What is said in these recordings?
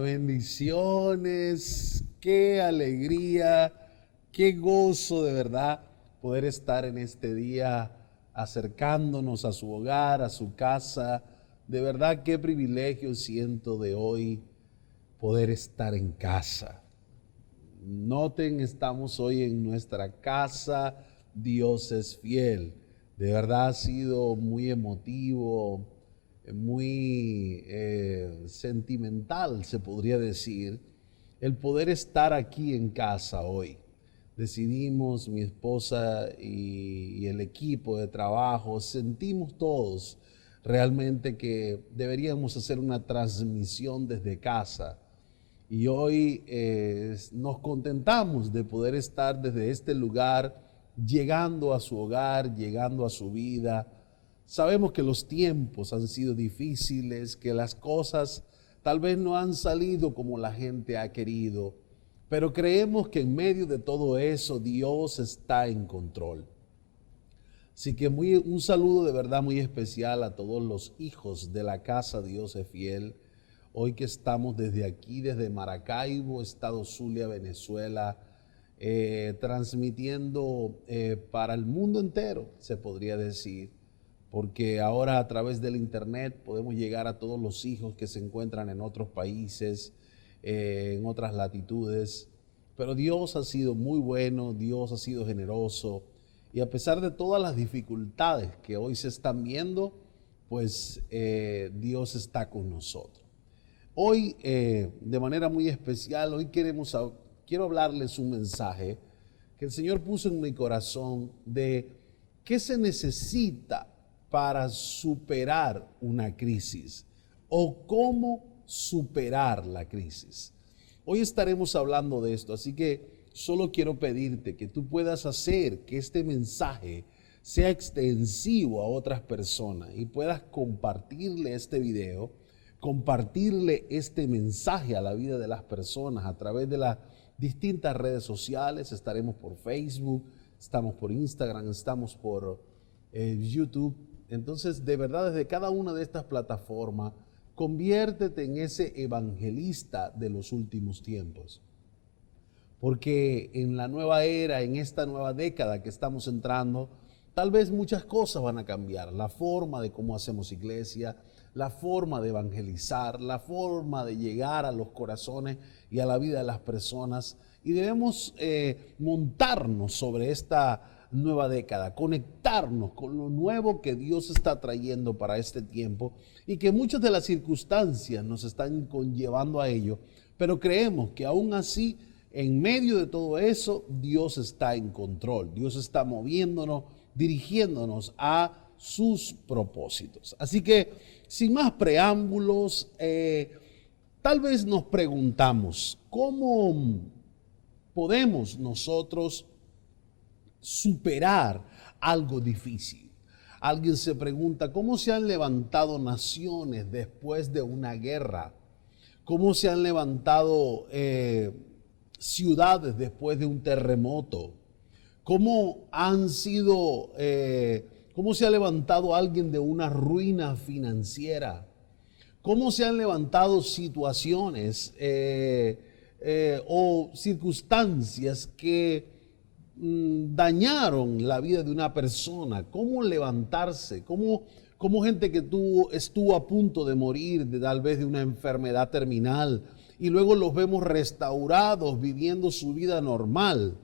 Bendiciones, qué alegría, qué gozo de verdad poder estar en este día acercándonos a su hogar, a su casa. De verdad, qué privilegio siento de hoy poder estar en casa. Noten, estamos hoy en nuestra casa, Dios es fiel. De verdad ha sido muy emotivo, muy sentimental, se podría decir, el poder estar aquí en casa hoy. Decidimos, mi esposa y el equipo de trabajo, sentimos todos realmente que deberíamos hacer una transmisión desde casa. Y hoy nos contentamos de poder estar desde este lugar, llegando a su hogar, llegando a su vida. Sabemos que los tiempos han sido difíciles, que las cosas tal vez no han salido como la gente ha querido, pero creemos que en medio de todo eso Dios está en control. Así que un saludo de verdad muy especial a todos los hijos de la casa Dios es fiel. Hoy que estamos desde aquí, desde Maracaibo, Estado Zulia, Venezuela, transmitiendo para el mundo entero, se podría decir, porque ahora a través del internet podemos llegar a todos los hijos que se encuentran en otros países, en otras latitudes. Pero Dios ha sido muy bueno, Dios ha sido generoso, y a pesar de todas las dificultades que hoy se están viendo, pues Dios está con nosotros. Hoy, de manera muy especial, hoy quiero hablarles un mensaje que el Señor puso en mi corazón de qué se necesita para superar una crisis o cómo superar la crisis. Hoy estaremos hablando de esto, así que solo quiero pedirte que tú puedas hacer que este mensaje sea extensivo a otras personas y puedas compartirle este video, compartirle este mensaje a la vida de las personas a través de las distintas redes sociales. Estaremos por Facebook, estamos por Instagram, estamos por YouTube. Entonces, de verdad, desde cada una de estas plataformas, conviértete en ese evangelista de los últimos tiempos. Porque en la nueva era, en esta nueva década que estamos entrando, tal vez muchas cosas van a cambiar. La forma de cómo hacemos iglesia, la forma de evangelizar, la forma de llegar a los corazones y a la vida de las personas. Y debemos montarnos sobre esta nueva década, conectarnos con lo nuevo que Dios está trayendo para este tiempo y que muchas de las circunstancias nos están conllevando a ello, pero creemos que aún así, en medio de todo eso, Dios está en control, Dios está moviéndonos, dirigiéndonos a sus propósitos. Así que, sin más preámbulos, tal vez nos preguntamos, ¿cómo podemos nosotros superar algo difícil? Alguien se pregunta, ¿cómo se han levantado naciones después de una guerra? ¿Cómo se han levantado ciudades después de un terremoto? ¿Cómo se ha levantado alguien de una ruina financiera? ¿Cómo se han levantado situaciones o circunstancias que dañaron la vida de una persona? ¿Cómo levantarse? ¿Cómo gente que estuvo a punto de morir tal vez de una enfermedad terminal y luego los vemos restaurados viviendo su vida normal?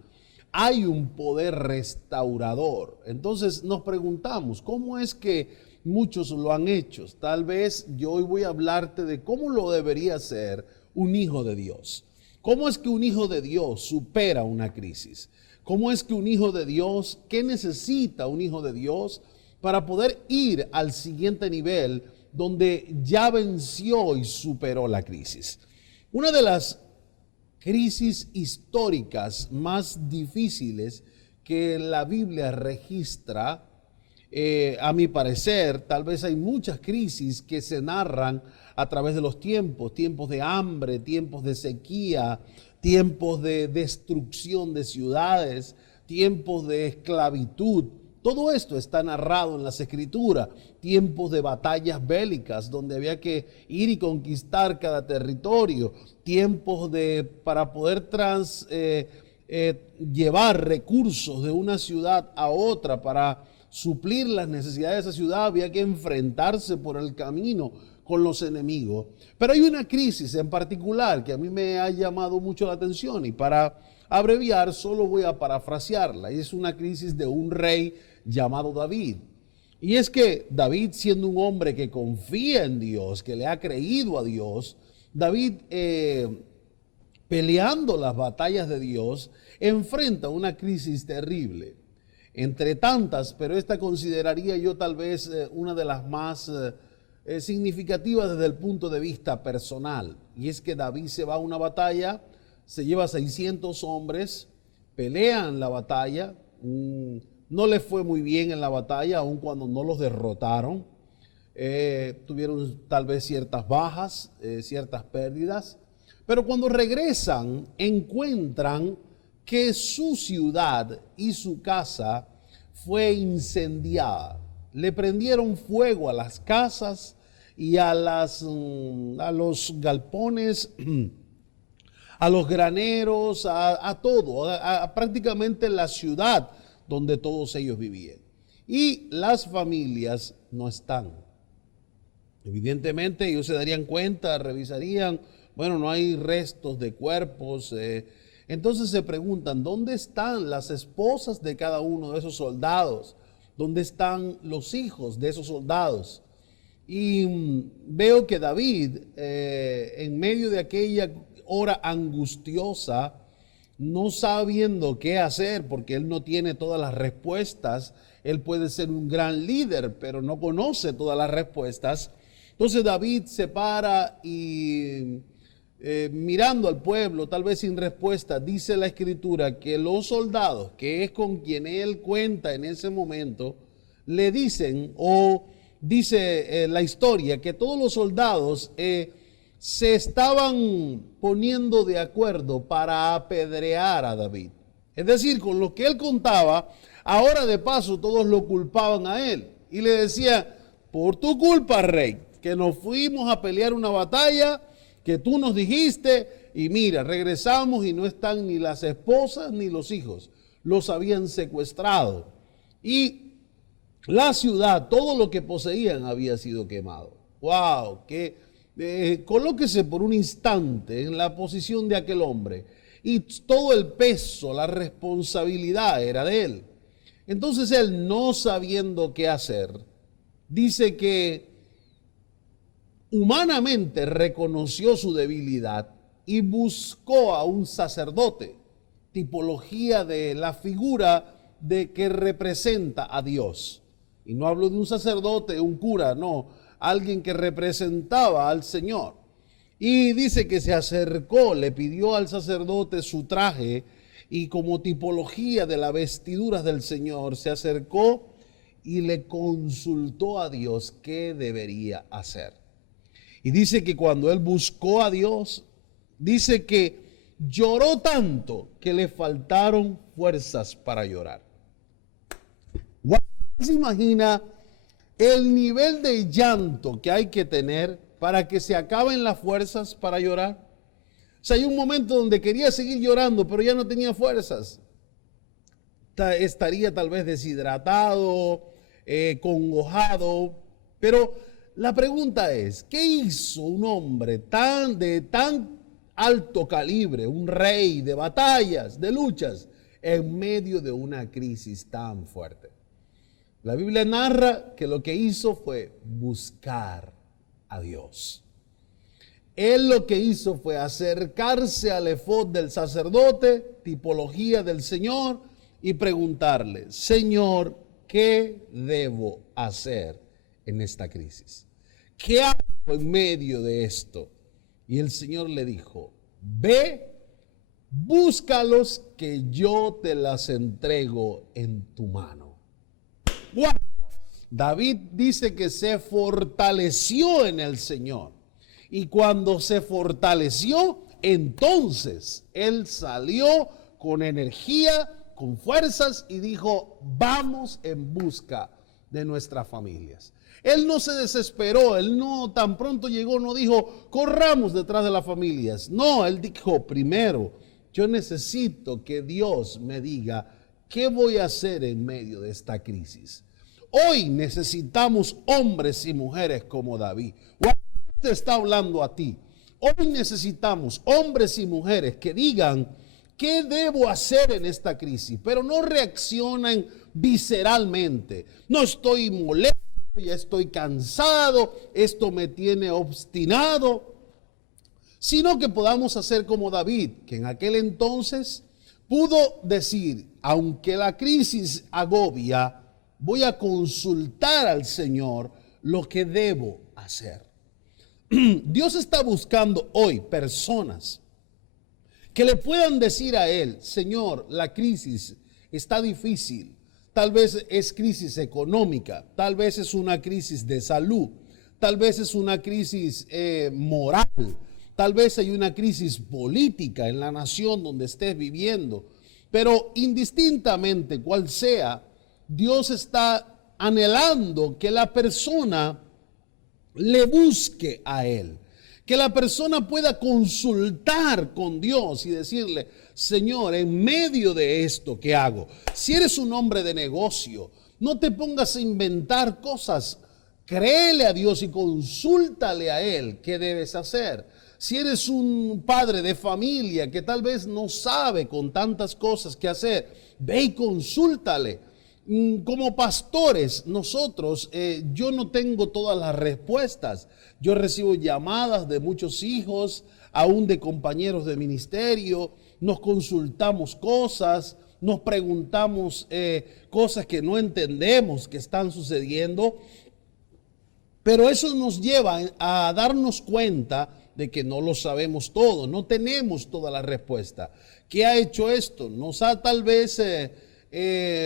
Hay un poder restaurador. Entonces nos preguntamos, ¿cómo es que muchos lo han hecho? Tal vez yo hoy voy a hablarte de cómo lo debería hacer un hijo de Dios. ¿Cómo es que un hijo de Dios supera una crisis? ¿Cómo es que un hijo de Dios, qué necesita un hijo de Dios para poder ir al siguiente nivel donde ya venció y superó la crisis? Una de las crisis históricas más difíciles que la Biblia registra, a mi parecer, tal vez hay muchas crisis que se narran a través de los tiempos, tiempos de hambre, tiempos de sequía, tiempos de destrucción de ciudades, tiempos de esclavitud. Todo esto está narrado en las Escrituras, tiempos de batallas bélicas, donde había que ir y conquistar cada territorio, tiempos para poder llevar recursos de una ciudad a otra, para suplir las necesidades de esa ciudad, había que enfrentarse por el camino con los enemigos. Pero hay una crisis en particular que a mí me ha llamado mucho la atención, y para abreviar solo voy a parafrasearla, y es una crisis de un rey llamado David. Y es que David, siendo un hombre que confía en Dios, que le ha creído a Dios, David, peleando las batallas de Dios, enfrenta una crisis terrible. Entre tantas, pero esta consideraría yo tal vez una de las más significativas desde el punto de vista personal. Y es que David se va a una batalla, se lleva 600 hombres, pelean la batalla, no le fue muy bien en la batalla, aun cuando no los derrotaron. Tuvieron tal vez ciertas bajas, ciertas pérdidas. Pero cuando regresan, encuentran que su ciudad y su casa fue incendiada. Le prendieron fuego a las casas y a los galpones, a los graneros, a todo, a prácticamente la ciudad donde todos ellos vivían. Y las familias no están. Evidentemente ellos se darían cuenta, revisarían, bueno, no hay restos de cuerpos. Entonces se preguntan, ¿dónde están las esposas de cada uno de esos soldados? ¿Dónde están los hijos de esos soldados? Y veo que David, en medio de aquella hora angustiosa, no sabiendo qué hacer, porque él no tiene todas las respuestas. Él puede ser un gran líder, pero no conoce todas las respuestas. Entonces David se para y mirando al pueblo, tal vez sin respuesta, dice la escritura que los soldados, que es con quien él cuenta en ese momento, le dicen, o dice la historia, que todos los soldados se estaban poniendo de acuerdo para apedrear a David. Es decir, con lo que él contaba, ahora de paso todos lo culpaban a él. Y le decían, por tu culpa, rey, que nos fuimos a pelear una batalla que tú nos dijiste, y mira, regresamos y no están ni las esposas ni los hijos. Los habían secuestrado. Y la ciudad, todo lo que poseían había sido quemado. ¡Wow! Colóquese por un instante en la posición de aquel hombre, y todo el peso, la responsabilidad era de él. Entonces él, no sabiendo qué hacer, dice que humanamente reconoció su debilidad y buscó a un sacerdote, tipología de la figura de que representa a Dios. Y no hablo de un sacerdote, un cura, no, alguien que representaba al Señor. Y dice que se acercó, le pidió al sacerdote su traje, y como tipología de las vestiduras del Señor, se acercó y le consultó a Dios qué debería hacer. Y dice que cuando él buscó a Dios, dice que lloró tanto que le faltaron fuerzas para llorar. ¿Se imagina el nivel de llanto que hay que tener para que se acaben las fuerzas para llorar? O sea, hay un momento donde quería seguir llorando, pero ya no tenía fuerzas. Estaría tal vez deshidratado, congojado. Pero la pregunta es, ¿qué hizo un hombre de tan alto calibre, un rey de batallas, de luchas, en medio de una crisis tan fuerte? La Biblia narra que lo que hizo fue buscar a Dios. Él lo que hizo fue acercarse al efod del sacerdote, tipología del Señor, y preguntarle, Señor, ¿qué debo hacer en esta crisis? ¿Qué hago en medio de esto? Y el Señor le dijo, ve, búscalos, que yo te las entrego en tu mano. ¡Wow! David dice que se fortaleció en el Señor. Y cuando se fortaleció, entonces él salió con energía, con fuerzas, y dijo, vamos en busca de nuestras familias. Él no se desesperó, él no tan pronto llegó, no dijo, corramos detrás de las familias. No, él dijo, primero, yo necesito que Dios me diga qué voy a hacer en medio de esta crisis. Hoy necesitamos hombres y mujeres como David. Te está hablando a ti. Hoy necesitamos hombres y mujeres que digan, ¿qué debo hacer en esta crisis? Pero no reaccionen visceralmente. No estoy molesto, ya estoy cansado, esto me tiene obstinado. Sino que podamos hacer como David, que en aquel entonces pudo decir, aunque la crisis agobia, voy a consultar al Señor lo que debo hacer. Dios está buscando hoy personas que le puedan decir a Él, Señor, la crisis está difícil. Tal vez es crisis económica, tal vez es una crisis de salud, tal vez es una crisis moral, tal vez hay una crisis política en la nación donde estés viviendo. Pero indistintamente cual sea, Dios está anhelando que la persona le busque a Él, que la persona pueda consultar con Dios y decirle, Señor, en medio de esto, ¿qué hago? Si eres un hombre de negocio, no te pongas a inventar cosas, créele a Dios y consúltale a Él qué debes hacer. Si eres un padre de familia que tal vez no sabe con tantas cosas que hacer, ve y consúltale. Como pastores, nosotros, yo no tengo todas las respuestas. Yo recibo llamadas de muchos hijos, aún de compañeros de ministerio. Nos consultamos cosas, nos preguntamos cosas que no entendemos que están sucediendo. Pero eso nos lleva a darnos cuenta de que no lo sabemos todo, no tenemos toda la respuesta. ¿Qué ha hecho esto? Nos ha tal vez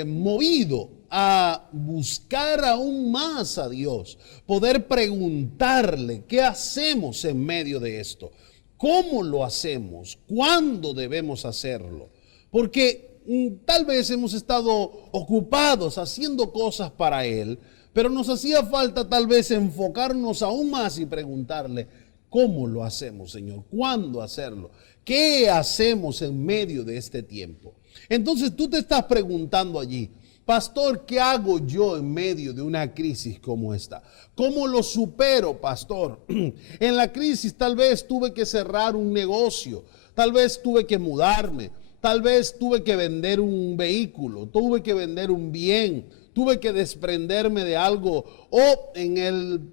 movido a buscar aún más a Dios, poder preguntarle qué hacemos en medio de esto, cómo lo hacemos, cuándo debemos hacerlo, porque tal vez hemos estado ocupados haciendo cosas para Él, pero nos hacía falta tal vez enfocarnos aún más y preguntarle, ¿cómo lo hacemos, Señor? ¿Cuándo hacerlo? ¿Qué hacemos en medio de este tiempo? Entonces tú te estás preguntando allí, pastor, ¿qué hago yo en medio de una crisis como esta? ¿Cómo lo supero, pastor? En la crisis tal vez tuve que cerrar un negocio, tal vez tuve que mudarme, tal vez tuve que vender un vehículo, tuve que vender un bien, tuve que desprenderme de algo o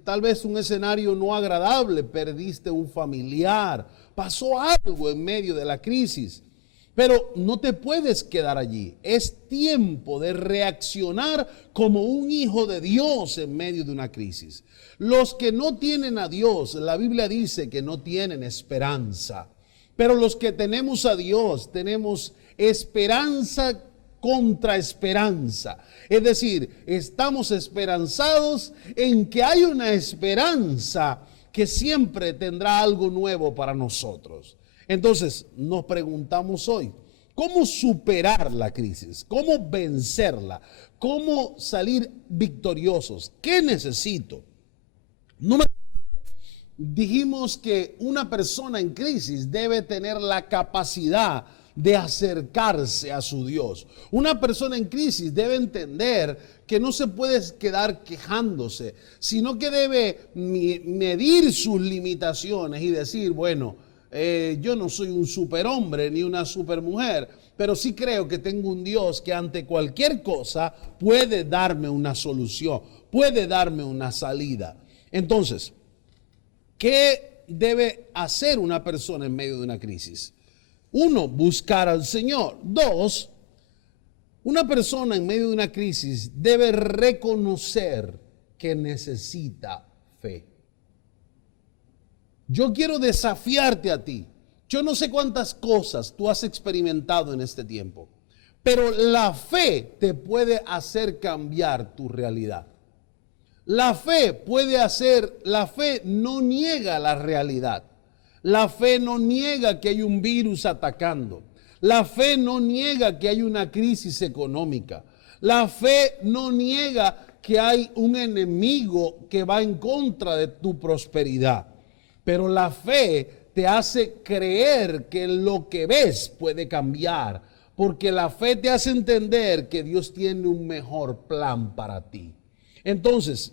tal vez un escenario no agradable, perdiste un familiar, pasó algo en medio de la crisis. Pero no te puedes quedar allí. Es tiempo de reaccionar como un hijo de Dios en medio de una crisis. Los que no tienen a Dios, la Biblia dice que no tienen esperanza. Pero los que tenemos a Dios, tenemos esperanza contra esperanza. Es decir, estamos esperanzados en que hay una esperanza que siempre tendrá algo nuevo para nosotros. Entonces, nos preguntamos hoy, ¿cómo superar la crisis? ¿Cómo vencerla? ¿Cómo salir victoriosos? ¿Qué necesito? Dijimos que una persona en crisis debe tener la capacidad de acercarse a su Dios. Una persona en crisis debe entender que no se puede quedar quejándose, sino que debe medir sus limitaciones y decir, bueno, yo no soy un superhombre ni una supermujer, pero sí creo que tengo un Dios que ante cualquier cosa puede darme una solución, puede darme una salida. Entonces, ¿qué debe hacer una persona en medio de una crisis? 1, buscar al Señor. 2, una persona en medio de una crisis debe reconocer que necesita fe. Yo quiero desafiarte a ti. Yo no sé cuántas cosas tú has experimentado en este tiempo, pero la fe te puede hacer cambiar tu realidad. La fe no niega la realidad. La fe no niega que hay un virus atacando. La fe no niega que hay una crisis económica. La fe no niega que hay un enemigo que va en contra de tu prosperidad, pero la fe te hace creer que lo que ves puede cambiar, porque la fe te hace entender que Dios tiene un mejor plan para ti. Entonces,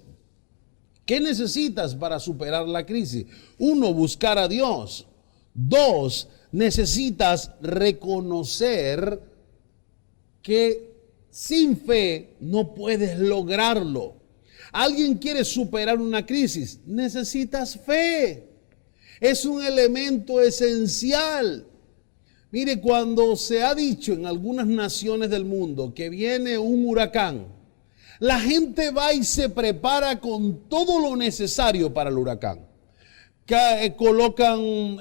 ¿qué necesitas para superar la crisis? 1, buscar a Dios. 2, necesitas reconocer que sin fe no puedes lograrlo. Alguien quiere superar una crisis, necesitas fe. Es un elemento esencial. Mire, cuando se ha dicho en algunas naciones del mundo que viene un huracán, la gente va y se prepara con todo lo necesario para el huracán. Colocan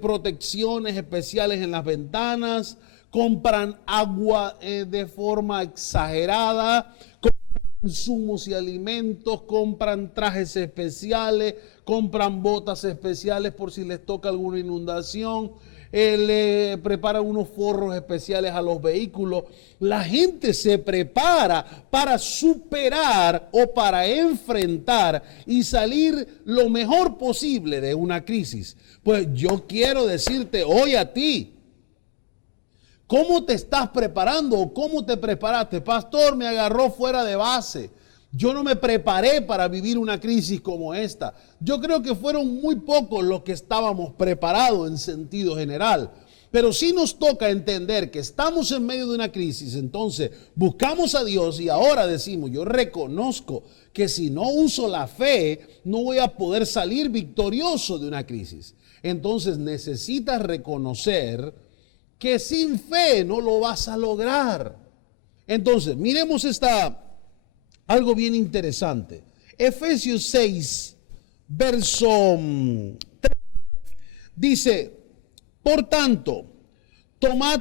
protecciones especiales en las ventanas, compran agua de forma exagerada, compran insumos y alimentos, compran trajes especiales, compran botas especiales por si les toca alguna inundación, le preparan unos forros especiales a los vehículos. La gente se prepara para superar o para enfrentar y salir lo mejor posible de una crisis. Pues yo quiero decirte hoy a ti, ¿cómo te estás preparando o cómo te preparaste? Pastor, me agarró fuera de base. Yo no me preparé para vivir una crisis como esta. Yo creo que fueron muy pocos los que estábamos preparados en sentido general. Pero sí nos toca entender que estamos en medio de una crisis. Entonces buscamos a Dios y ahora decimos, yo reconozco que si no uso la fe, no voy a poder salir victorioso de una crisis. Entonces necesitas reconocer que sin fe no lo vas a lograr. Entonces, miremos algo bien interesante. Efesios 6, verso 3, dice, por tanto, tomad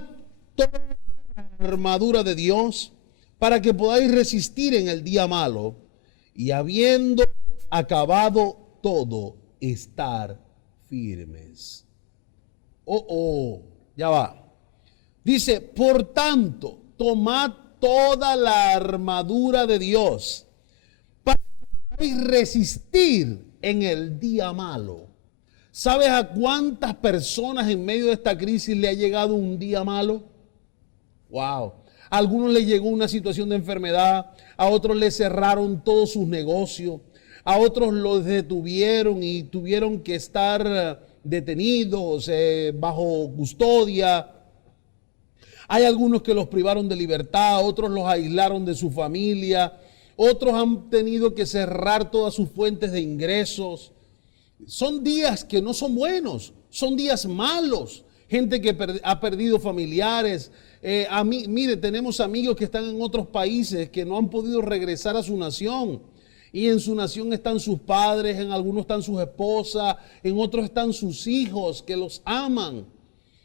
toda la armadura de Dios para que podáis resistir en el día malo y habiendo acabado todo, estar firmes. Ya va. Dice, por tanto, tomad toda la armadura de Dios para resistir en el día malo. ¿Sabes a cuántas personas en medio de esta crisis le ha llegado un día malo? Wow. A algunos les llegó una situación de enfermedad, a otros les cerraron todos sus negocios, a otros los detuvieron y tuvieron que estar detenidos bajo custodia. Hay algunos que los privaron de libertad, otros los aislaron de su familia, otros han tenido que cerrar todas sus fuentes de ingresos. Son días que no son buenos, son días malos. Gente que ha perdido familiares. Mire, tenemos amigos que están en otros países que no han podido regresar a su nación. Y en su nación están sus padres, en algunos están sus esposas, en otros están sus hijos que los aman.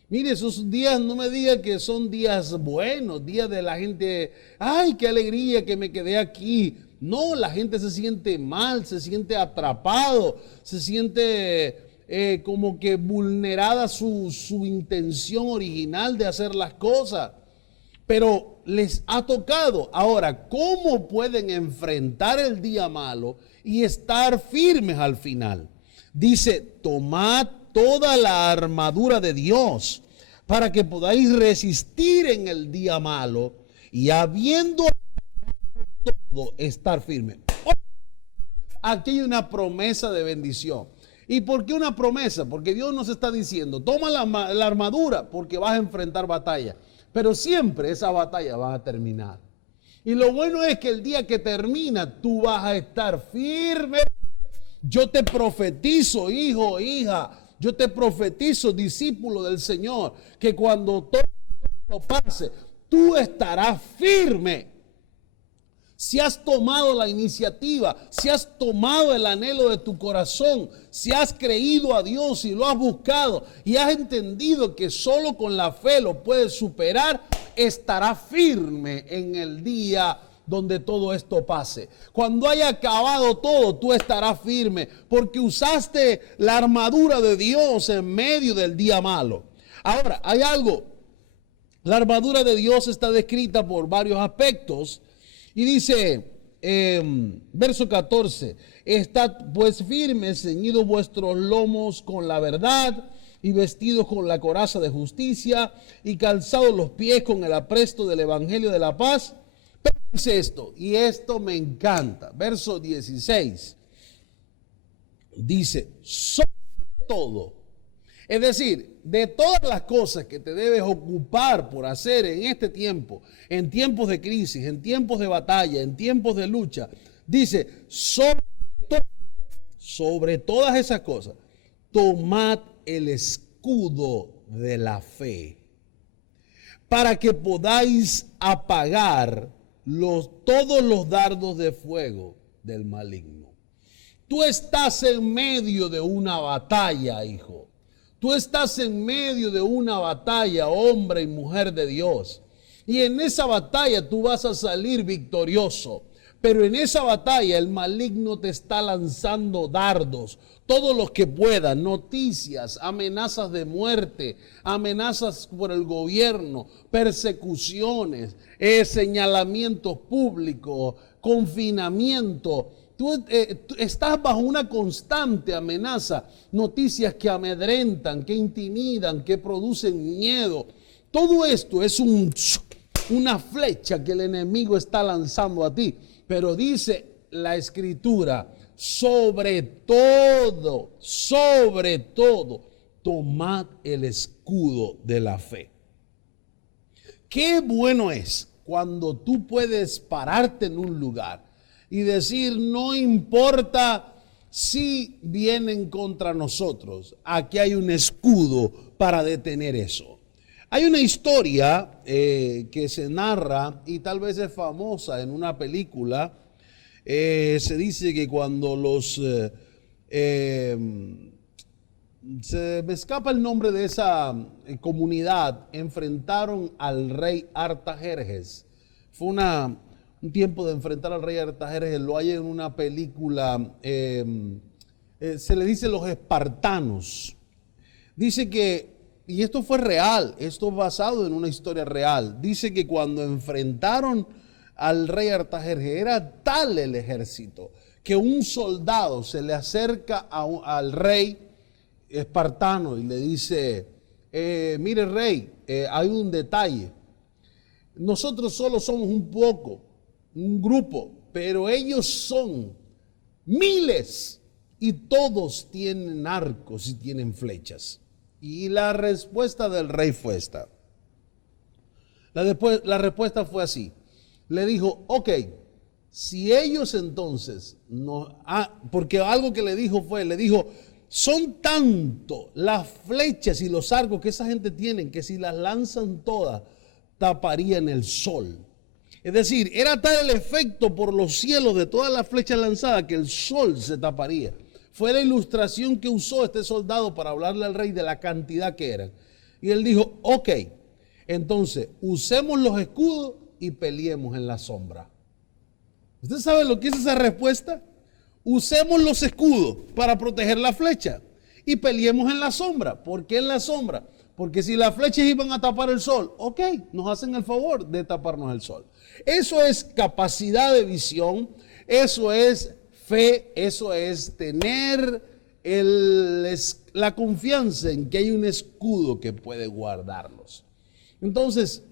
Mire, esos días, no me diga que son días buenos, días de la gente, ay, qué alegría que me quedé aquí. No, la gente se siente mal, se siente atrapado, se siente como que vulnerada su intención original de hacer las cosas. Pero les ha tocado. Ahora, ¿cómo pueden enfrentar el día malo y estar firmes al final? Dice, tomad toda la armadura de Dios para que podáis resistir en el día malo y habiendo todo, estar firme. Aquí hay una promesa de bendición. ¿Y por qué una promesa? Porque Dios nos está diciendo, toma la armadura porque vas a enfrentar batalla. Pero siempre esa batalla va a terminar. Y lo bueno es que el día que termina, tú vas a estar firme. Yo te profetizo, hijo, hija, yo te profetizo, discípulo del Señor, que cuando todo pase, tú estarás firme. Si has tomado la iniciativa, si has tomado el anhelo de tu corazón, si has creído a Dios y lo has buscado y has entendido que solo con la fe lo puedes superar, estarás firme en el día donde todo esto pase. Cuando haya acabado todo, tú estarás firme porque usaste la armadura de Dios en medio del día malo. Ahora, hay algo. La armadura de Dios está descrita por varios aspectos. Y dice, verso 14, estad pues firmes, ceñidos vuestros lomos con la verdad y vestidos con la coraza de justicia y calzados los pies con el apresto del evangelio de la paz. Pero dice esto, y esto me encanta, verso 16, dice, sobre todo, es decir, de todas las cosas que te debes ocupar por hacer en este tiempo, en tiempos de crisis, en tiempos de batalla, en tiempos de lucha, dice, sobre todas esas cosas, tomad el escudo de la fe, para que podáis apagar todos los dardos de fuego del maligno. Tú estás en medio de una batalla, hijo. Tú estás en medio de una batalla, hombre y mujer de Dios. Y en esa batalla tú vas a salir victorioso. Pero en esa batalla el maligno te está lanzando dardos, todos los que puedan, noticias, amenazas de muerte, amenazas por el gobierno, persecuciones, señalamientos públicos, confinamiento. Tú estás bajo una constante amenaza, noticias que amedrentan, que intimidan, que producen miedo. Todo esto es una flecha que el enemigo está lanzando a ti. Pero dice la Escritura, sobre todo, tomad el escudo de la fe. Qué bueno es cuando tú puedes pararte en un lugar y decir, no importa si vienen contra nosotros, aquí hay un escudo para detener eso. Hay una historia que se narra y tal vez es famosa en una película. Se dice que cuando se me escapa el nombre de esa comunidad, enfrentaron al rey Artajerjes. Fue un tiempo de enfrentar al rey Artajerjes, lo hay en una película, se le dice los espartanos. Dice que, y esto fue real, esto es basado en una historia real, dice que cuando enfrentaron al rey Artajerjes, era tal el ejército, que un soldado se le acerca al rey espartano y le dice, mire rey, hay un detalle, nosotros solo somos un grupo, pero ellos son miles y todos tienen arcos y tienen flechas. Y la respuesta del rey fue esta. La respuesta fue así. Le dijo, ok, si ellos entonces no, porque algo que le dijo, son tanto las flechas y los arcos que esa gente tiene que si las lanzan todas, taparían el sol. Es decir, era tal el efecto por los cielos de todas las flechas lanzadas que el sol se taparía. Fue la ilustración que usó este soldado para hablarle al rey de la cantidad que eran. Y él dijo, ok, entonces usemos los escudos y peleemos en la sombra. ¿Usted sabe lo que es esa respuesta? Usemos los escudos para proteger la flecha y peleemos en la sombra. ¿Por qué en la sombra? Porque si las flechas iban a tapar el sol, ok, nos hacen el favor de taparnos el sol. Eso es capacidad de visión, eso es fe, eso es tener la confianza en que hay un escudo que puede guardarlos. Entonces,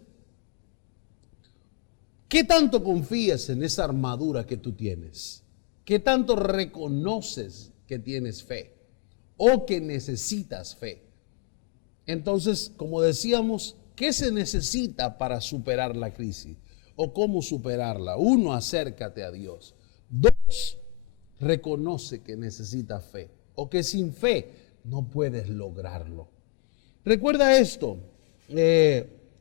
¿qué tanto confías en esa armadura que tú tienes? ¿Qué tanto reconoces que tienes fe o que necesitas fe? Entonces, como decíamos, ¿qué se necesita para superar la crisis? ¿O cómo superarla? 1, acércate a Dios. 2, reconoce que necesitas fe o que sin fe no puedes lograrlo. Recuerda esto,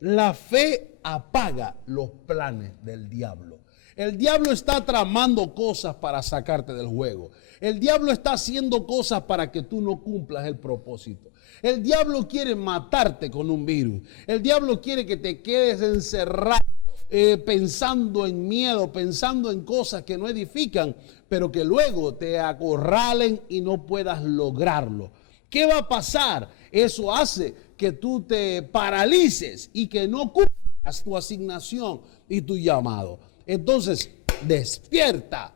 la fe apaga los planes del diablo. El diablo está tramando cosas para sacarte del juego. El diablo está haciendo cosas para que tú no cumplas el propósito. El diablo quiere matarte con un virus. El diablo quiere que te quedes encerrado pensando en miedo, pensando en cosas que no edifican, pero que luego te acorralen y no puedas lograrlo. ¿Qué va a pasar? Eso hace que tú te paralices y que no cumplas tu asignación y tu llamado. Entonces, despierta.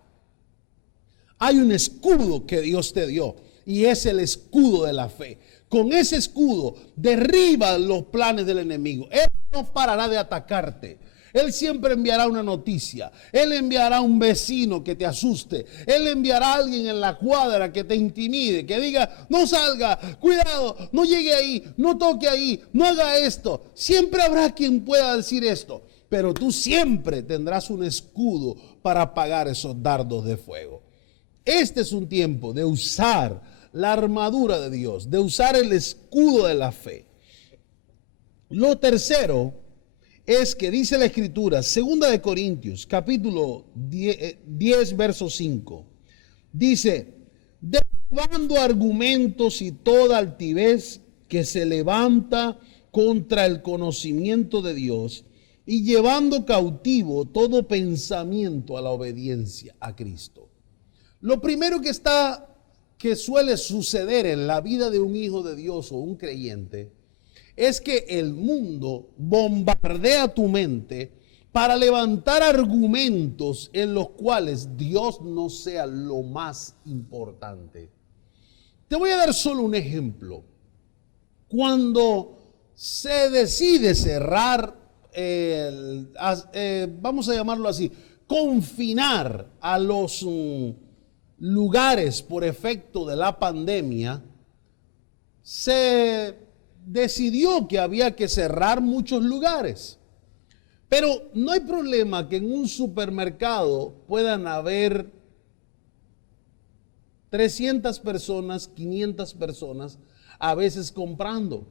Hay un escudo que Dios te dio y es el escudo de la fe. Con ese escudo derriba los planes del enemigo. Él no parará de atacarte. Él siempre enviará una noticia. Él enviará un vecino que te asuste. Él enviará a alguien en la cuadra que te intimide, que diga, no salga, cuidado, no llegue ahí, no toque ahí, no haga esto. Siempre habrá quien pueda decir esto, pero tú siempre tendrás un escudo para apagar esos dardos de fuego. Este es un tiempo de usar la armadura de Dios, de usar el escudo de la fe. Lo tercero es que dice la Escritura, 2 de Corintios, capítulo 10, verso 5, dice, derribando argumentos y toda altivez que se levanta contra el conocimiento de Dios y llevando cautivo todo pensamiento a la obediencia a Cristo. Lo primero que suele suceder en la vida de un hijo de Dios o un creyente es que el mundo bombardea tu mente para levantar argumentos en los cuales Dios no sea lo más importante. Te voy a dar solo un ejemplo. Cuando se decide cerrar, vamos a llamarlo así, confinar a los lugares por efecto de la pandemia, se decidió que había que cerrar muchos lugares. Pero no hay problema que en un supermercado puedan haber 300 personas, 500 personas a veces comprando.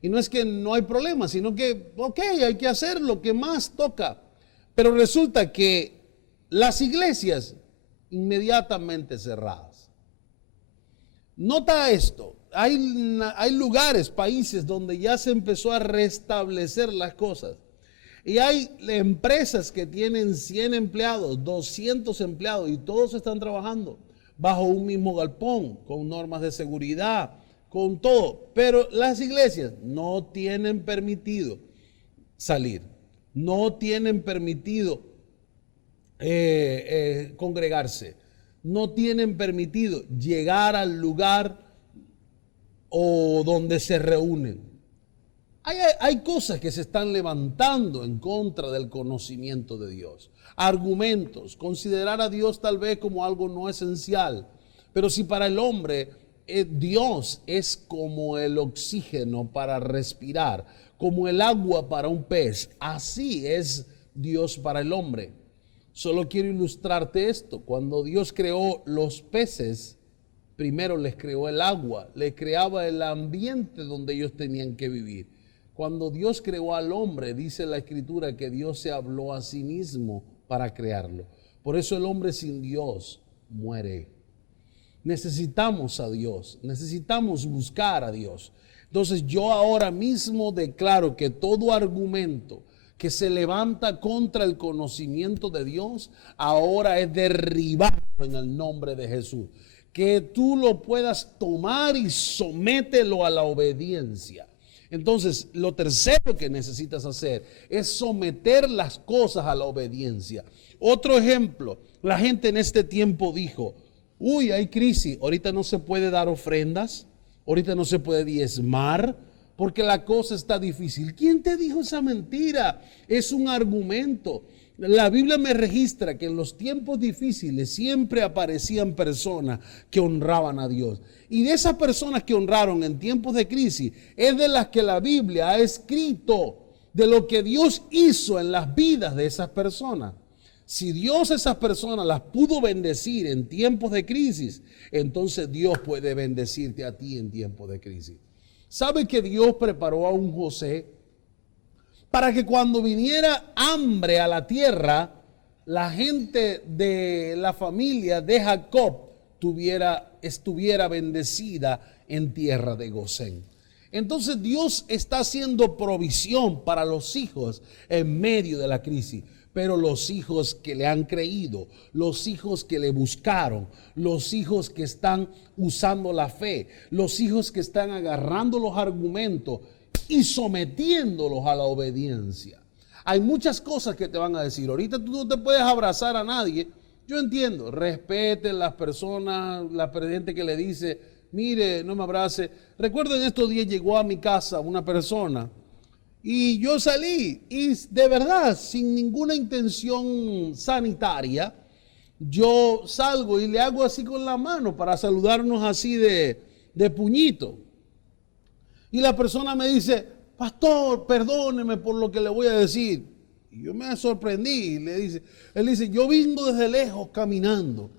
Y no es que no hay problema, sino que, ok, hay que hacer lo que más toca. Pero resulta que las iglesias inmediatamente cerradas. Nota esto, hay lugares, países donde ya se empezó a restablecer las cosas. Y hay empresas que tienen 100 empleados, 200 empleados y todos están trabajando bajo un mismo galpón, con normas de seguridad, con todo. Pero las iglesias no tienen permitido salir, no tienen permitido congregarse, no tienen permitido llegar al lugar o donde se reúnen. Hay cosas que se están levantando en contra del conocimiento de Dios. Argumentos, considerar a Dios tal vez como algo no esencial. Pero si para el hombre Dios es como el oxígeno para respirar, como el agua para un pez, así es Dios para el hombre. Solo quiero ilustrarte esto. Cuando Dios creó los peces, primero les creó el agua, les creaba el ambiente donde ellos tenían que vivir. Cuando Dios creó al hombre, dice la Escritura que Dios se habló a sí mismo para crearlo. Por eso el hombre sin Dios muere. Necesitamos a Dios, necesitamos buscar a Dios. Entonces yo ahora mismo declaro que todo argumento que se levanta contra el conocimiento de Dios, ahora es derribado en el nombre de Jesús. Que tú lo puedas tomar y somételo a la obediencia. Entonces, lo tercero que necesitas hacer es someter las cosas a la obediencia. Otro ejemplo, la gente en este tiempo dijo, uy, hay crisis, ahorita no se puede dar ofrendas, ahorita no se puede diezmar, porque la cosa está difícil. ¿Quién te dijo esa mentira? Es un argumento. La Biblia me registra que en los tiempos difíciles siempre aparecían personas que honraban a Dios. Y de esas personas que honraron en tiempos de crisis, es de las que la Biblia ha escrito de lo que Dios hizo en las vidas de esas personas. Si Dios a esas personas las pudo bendecir en tiempos de crisis, entonces Dios puede bendecirte a ti en tiempos de crisis. ¿Sabe que Dios preparó a un José para que cuando viniera hambre a la tierra, la gente de la familia de Jacob estuviera bendecida en tierra de Gosén? Entonces Dios está haciendo provisión para los hijos en medio de la crisis. Pero los hijos que le han creído, los hijos que le buscaron, los hijos que están usando la fe, los hijos que están agarrando los argumentos y sometiéndolos a la obediencia. Hay muchas cosas que te van a decir. Ahorita tú no te puedes abrazar a nadie. Yo entiendo, respeten las personas, la gente que le dice, mire, no me abrace. Recuerdo en estos días llegó a mi casa una persona y yo salí y de verdad, sin ninguna intención sanitaria, yo salgo y le hago así con la mano para saludarnos así de puñito. Y la persona me dice, pastor, perdóneme por lo que le voy a decir. Y yo me sorprendí. Él dice, yo vengo desde lejos caminando.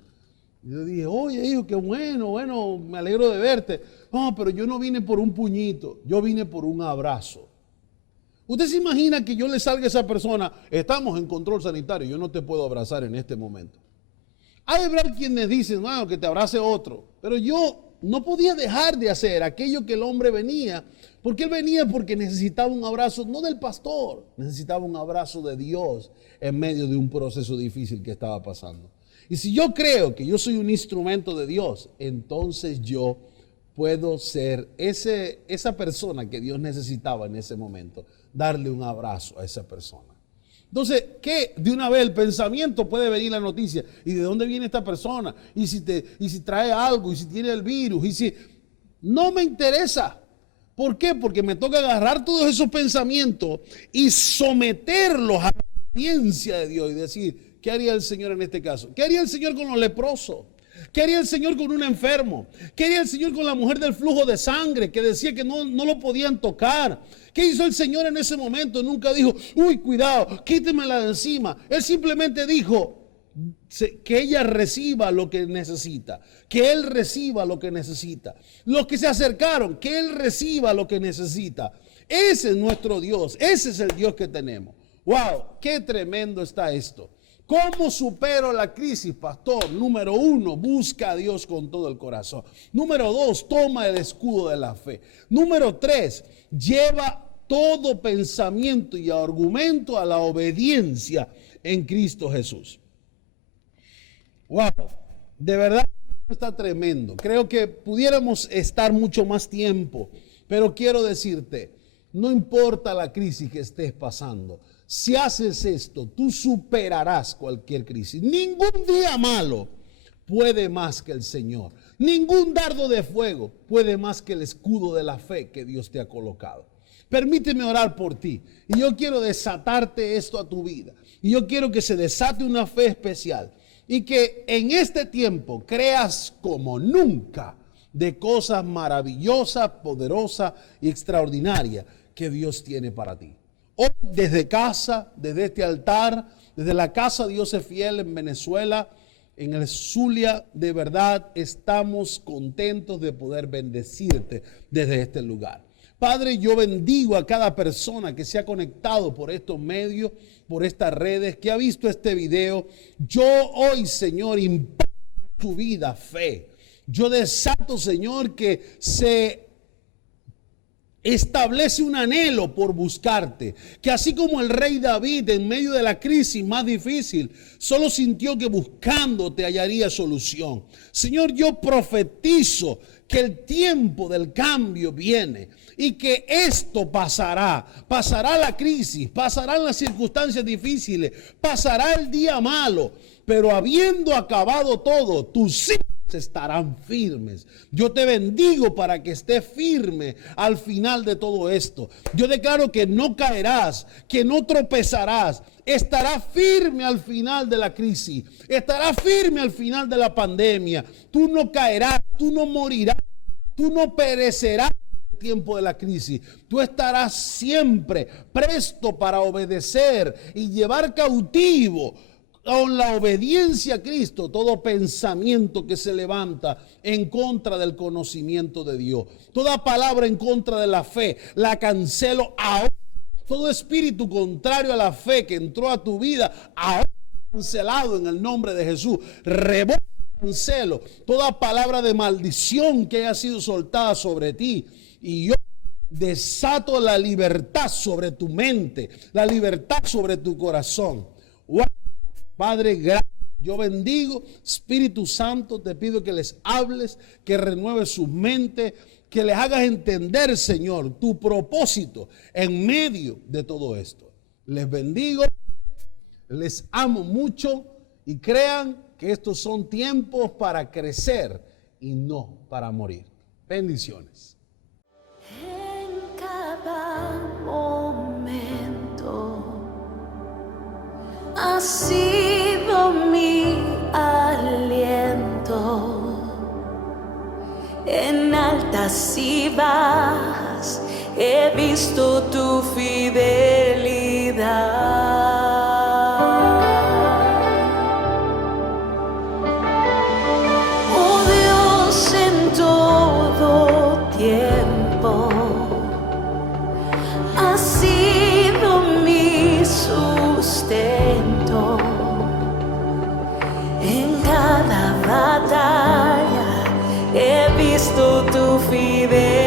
Y yo dije, oye, hijo, qué bueno, me alegro de verte. No, pero yo no vine por un puñito, yo vine por un abrazo. ¿Usted se imagina que yo le salga a esa persona, estamos en control sanitario, yo no te puedo abrazar en este momento? Hay quienes dicen, no, que te abrace otro. Pero yo no podía dejar de hacer aquello que el hombre venía. Porque él venía porque necesitaba un abrazo, no del pastor, necesitaba un abrazo de Dios en medio de un proceso difícil que estaba pasando. Y si yo creo que yo soy un instrumento de Dios, entonces yo puedo ser esa persona que Dios necesitaba en ese momento, darle un abrazo a esa persona. Entonces, ¿qué? De una vez el pensamiento puede venir la noticia. ¿Y de dónde viene esta persona? ¿Y si trae algo? ¿Y si tiene el virus? ¿Y si? No me interesa. ¿Por qué? Porque me toca agarrar todos esos pensamientos y someterlos a la obediencia de Dios y decir, ¿qué haría el Señor en este caso? ¿Qué haría el Señor con los leprosos? ¿Qué haría el Señor con un enfermo? ¿Qué haría el Señor con la mujer del flujo de sangre que decía que no lo podían tocar? ¿Qué hizo el Señor en ese momento? Nunca dijo, uy, cuidado, quítemela de encima. Él simplemente dijo que ella reciba lo que necesita, que él reciba lo que necesita. Los que se acercaron, que él reciba lo que necesita. Ese es nuestro Dios, ese es el Dios que tenemos. ¡Wow! ¡Qué tremendo está esto! ¿Cómo supero la crisis, pastor? Número 1, busca a Dios con todo el corazón. Número 2, toma el escudo de la fe. Número 3, lleva todo pensamiento y argumento a la obediencia en Cristo Jesús. Wow, de verdad está tremendo. Creo que pudiéramos estar mucho más tiempo, pero quiero decirte, no importa la crisis que estés pasando. Si haces esto, tú superarás cualquier crisis. Ningún día malo puede más que el Señor. Ningún dardo de fuego puede más que el escudo de la fe que Dios te ha colocado. Permíteme orar por ti. Y yo quiero desatarte esto a tu vida. Y yo quiero que se desate una fe especial. Y que en este tiempo creas como nunca de cosas maravillosas, poderosas y extraordinarias que Dios tiene para ti. Hoy desde casa, desde este altar, desde la casa Dios es fiel en Venezuela, en el Zulia, de verdad estamos contentos de poder bendecirte desde este lugar. Padre, yo bendigo a cada persona que se ha conectado por estos medios, por estas redes, que ha visto este video. Yo hoy, Señor, imparto en tu vida fe. Yo desato, Señor, que se establece un anhelo por buscarte, que así como el rey David en medio de la crisis más difícil, solo sintió que buscándote hallaría solución. Señor, yo profetizo que el tiempo del cambio viene y que esto pasará la crisis, pasarán las circunstancias difíciles, pasará el día malo, pero habiendo acabado todo, tus hijos estarán firmes. Yo te bendigo para que estés firme al final de todo esto. Yo declaro que no caerás, que no tropezarás. Estarás firme al final de la crisis. Estarás firme al final de la pandemia. Tú no caerás, tú no morirás, tú no perecerás en el tiempo de la crisis. Tú estarás siempre presto para obedecer y llevar cautivo con la obediencia a Cristo todo pensamiento que se levanta en contra del conocimiento de Dios. Toda palabra en contra de la fe la cancelo ahora. Todo espíritu contrario a la fe que entró a tu vida ahora cancelado en el nombre de Jesús. Revoco, cancelo toda palabra de maldición que haya sido soltada sobre ti. Y yo desato la libertad sobre tu mente, la libertad sobre tu corazón. ¡Wow! Padre, gracias. Yo bendigo, Espíritu Santo, te pido que les hables, que renueves sus mentes, que les hagas entender, Señor, tu propósito en medio de todo esto. Les bendigo, les amo mucho y crean que estos son tiempos para crecer y no para morir. Bendiciones. En cada momento ha sido mi aliento. En altas y bajas he visto tu fidelidad. Oh Dios, en todo tiempo has sido mi sustento. En cada batalla he visto tu fidelidad.